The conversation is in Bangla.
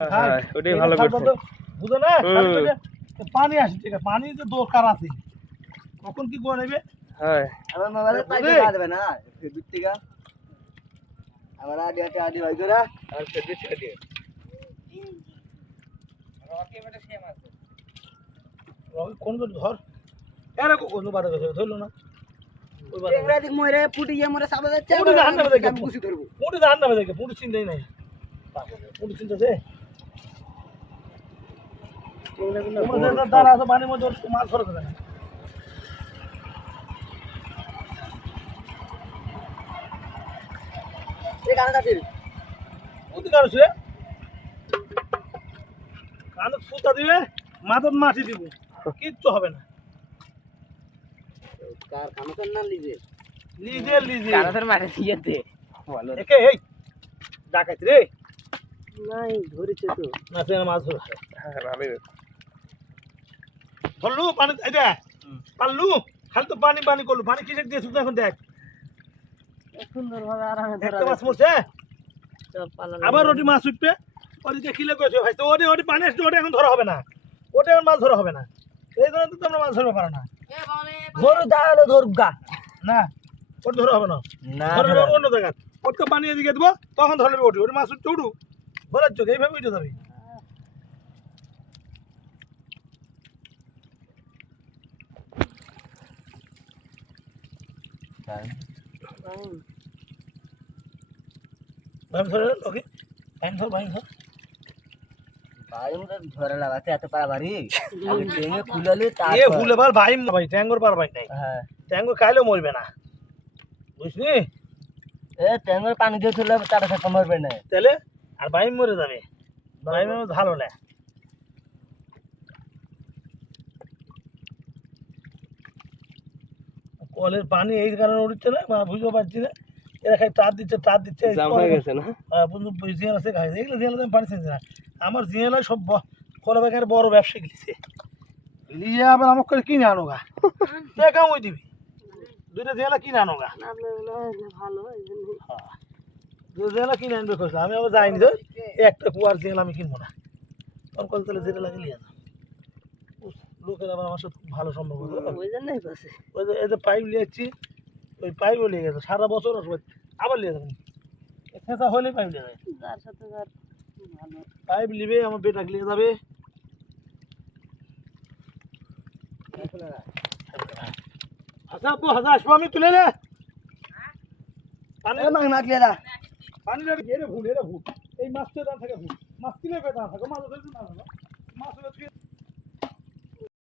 হ্যাঁ ওটাই ভালো করছে বুঝো না পানি আসে ঠিক আছে পানি তো দরকার আছে কখন কি করে নেবে হ্যাঁ আমার মোবাইলে পাইতে দেবে না দূর থেকে আমার আদি হয় করে আর সেটা ছেড়ে কোন করে ধর এর কোন বাড়া গেছে ধরলো না ওই বাড়া ইংরেজি মরে পুটিয়ে মরে সাবা যাচ্ছে পুটি ধান নামে দেখে আমি খুশি করব পুটি ধান নামে দেখে পুটি চিন্তাই নাই পুটি চিন্তা আছে তোমাদের দ্বারা আছে পানির মধ্যে মাছ ধরে না এই গানটা দিন পুটি কারছে কানে সুতা দিবে মাথার মাটি দিব কিচ্ছু হবে না কার কাম কর না লিজে লিজে কারাতের মারে দিয়েতে ভালো একে এই ডাকাত রে নাই ধরেছে তো না সে মাছ ধরছে হ্যাঁ ভালো ধরলু পানি এটা পারলু খালি তো পানি পানি করলু পানি কিসের দিয়ে শুধু এখন দেখ সুন্দর ভাবে আরামে একটা মাছ মরছে সব পালন আবার ওটি মাছ উঠবে ওদিকে কিলে করেছে ভাই তো ওটি পানি আসছে ওটা এখন ধরা হবে না ওটা এখন মাছ ধরা হবে না এই জন্য তো তোমরা মাছ ধরতে পারো না ধরু দাঁড়ালো ধরুগা না ওটা ধরা হবে না না ধরে নেবে অন্য জায়গায় ওটা পানি এদিকে দেবো তখন ধরে নেবে ওটি মাছ উঠছে উঠু ধরার চোখ এইভাবে উঠে যাবে ভাই ধরে ওকে টাইম ধর ভাই ধর ভাই মুটা ধরে লাগাতে এত পারাবারি আগে টেনে খুলালে তার এ ভুলে ভাল ভাই ভাই ট্যাঙ্গর পার ভাই নাই হ্যাঁ ট্যাঙ্গর খাইলেও মরবে না বুঝলি এ টেঙ্গর পানি দিয়ে তুললে তারা থাকা মরবে না তাহলে আর ভাই মরে যাবে ভাই ভালো না কলের পানি এই কারণে উঠছে না বা বুঝতে পারছি না এরা খাই তার দিচ্ছে জাম হয়ে গেছে না বন্ধু জিয়াল আছে খাই এগুলো জিয়াল আমি পানি চিনছি না আমার জিয়ালা সব কলা বেকার বড় ব্যবসা গেছে নিয়ে আবার আমাকে করে কিনে আনো গা টাকা ওই দিবি দুইটা জিয়ালা কিনে আনো গা ভালো দুটো জিয়ালা কিনে আনবে খোঁজা আমি আবার যাইনি তো একটা কুয়ার জিয়াল আমি কিনবো না তখন কল তাহলে যেটা লাগে নিয়ে যাও লোকের আবার আমার সাথে খুব ভালো সম্পর্ক ওই জন্যই পাশে ওই যে এই যে পাইপ নিয়েছি ওই পাইপও নিয়ে গেছে সারা বছর আসবে আবার নিয়ে যাবেন খেঁচা হলেই পাইপ নিয়ে যাবে যার সাথে যার ভালো পাইপ নিবে আমার বেটাকে নিয়ে যাবে হাসা আপু হাসা আসবো আমি তুলে রে পানি মাছ মাগলে না পানি এরে ভুল এই মাছটা দাম থাকে ভুল মাছ কিনে দাম থাকে মাছ ধরতে না